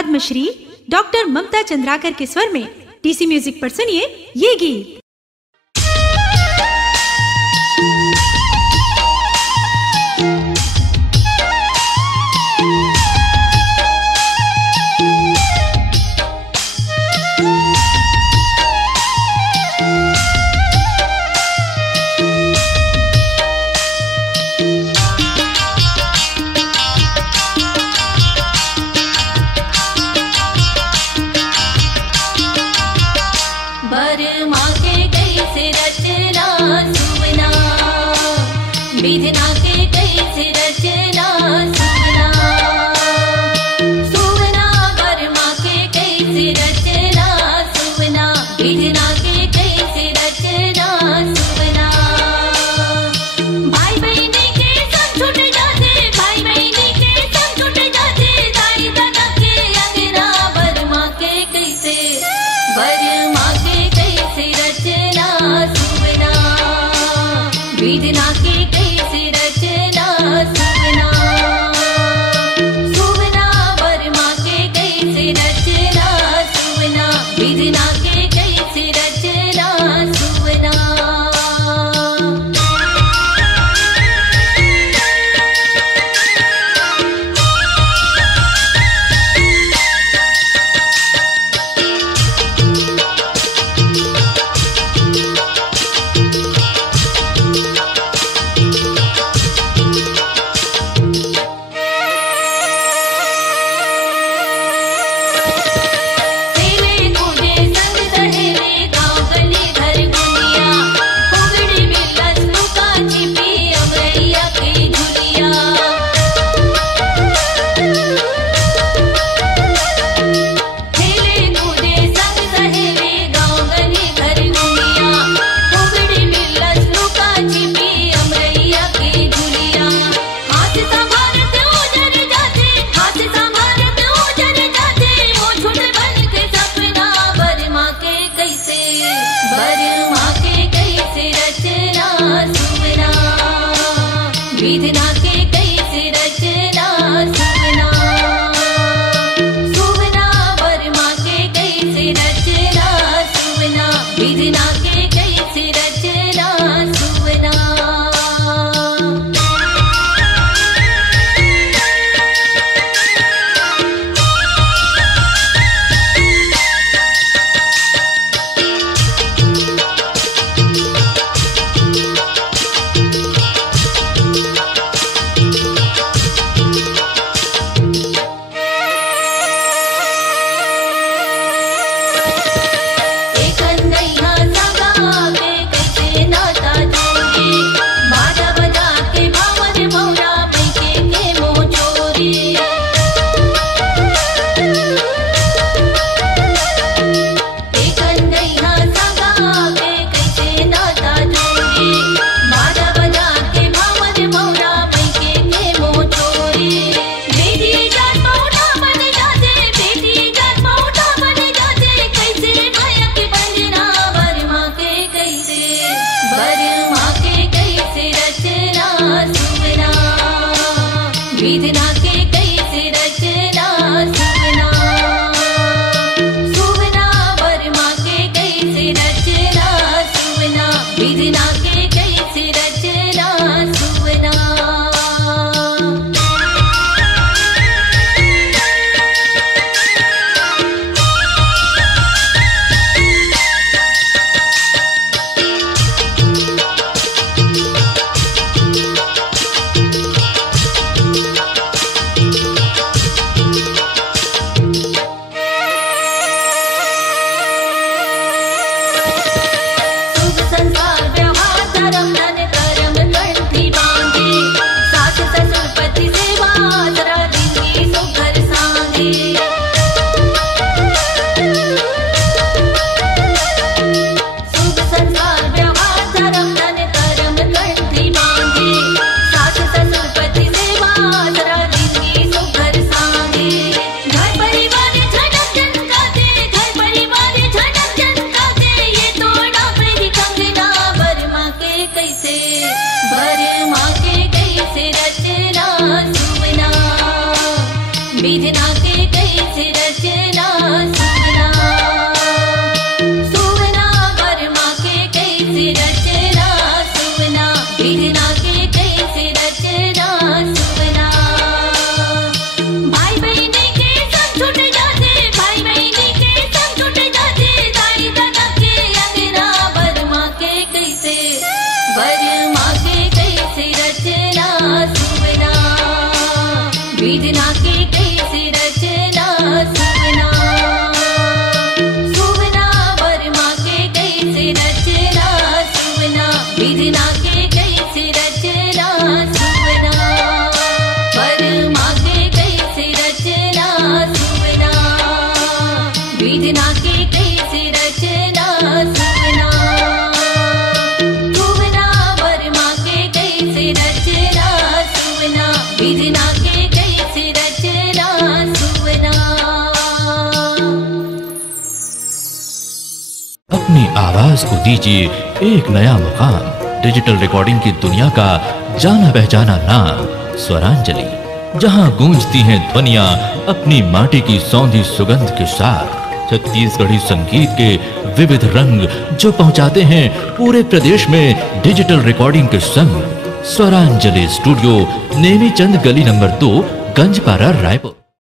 Padmashri doctor Mamta Chandrakar के स्वर में टीसी म्यूजिक पर सुनिए ये गीत। विधना के कैसे रचना सुवना, सुवना बरमा के कैसे रचना सुवना, विधना के कैसे रचना सुवना। भाई बहनी के संग छूट जाते, भाई बहनी के संग छूट जाते, दाई दादा के अंगना बरमा के कैसे, बरमा के कैसे रचना सुवना, विधना के कैसे रचना सुवना, सुवना बरमा के कैसे रचना सुवना, विधना के कैसे रचना सुवना। विधना के कैसे रचना सुवना, सुवना बरमा के कैसे रचना सुवना, विधना के कैसे रचना सुवना। विधना के कैसे रचना सुवना, सुवना बरमा के कैसे रचना सुवना, विधना के कैसे रचना सुवना। विधना के कैसे कैसे रचना सुवना, विधना के कैसे रचना सुवना। भाई बहनी के संग छूट जाते, भाई बहनी के संग छूट जाते, दाई दादा के अंगना बरमा के कैसे, बरमा के कैसे रचना सुवना, विधना के कैसे रचना सुवना। सुवना बरमा के कैसे रचना सुवना, विधना के कैसे रचना सुवना, बरमा के कैसे रचना सुवना, विधना के कैसे रचना सुवना। सुवना बरमा के कैसे रचना सुवना, विधना के कैसे रचना सुवना। अपनी आवाज को दीजिए एक नया मुकाम। डिजिटल रिकॉर्डिंग की दुनिया का जाना पहचाना नाम स्वरांजलि, जहां गूंजती हैं ध्वनियां अपनी माटी की सौंधी सुगंध के साथ। छत्तीसगढ़ी संगीत के विविध रंग जो पहुंचाते हैं पूरे प्रदेश में डिजिटल रिकॉर्डिंग के संग। स्वरांजलि स्टूडियो, नेमीचंद गली नंबर 2, गंजपारा, रायपुर।